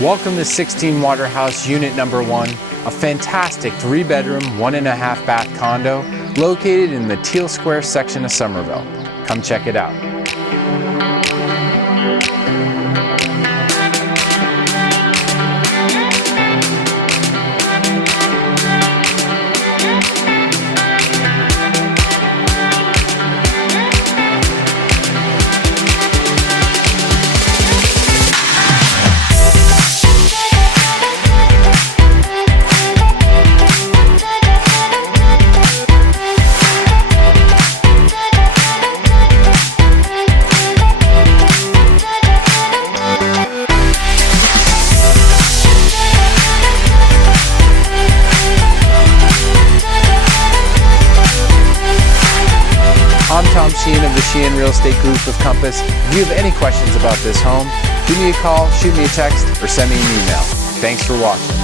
Welcome to 16 Waterhouse Unit Number 1, a fantastic 3-bedroom, 1.5 bath condo located in the Teal Square section of Somerville. Come check it out. I'm Tom Sheehan of the Sheehan Real Estate Group of Compass. If you have any questions about this home, give me a call, shoot me a text, or send me an email. Thanks for watching.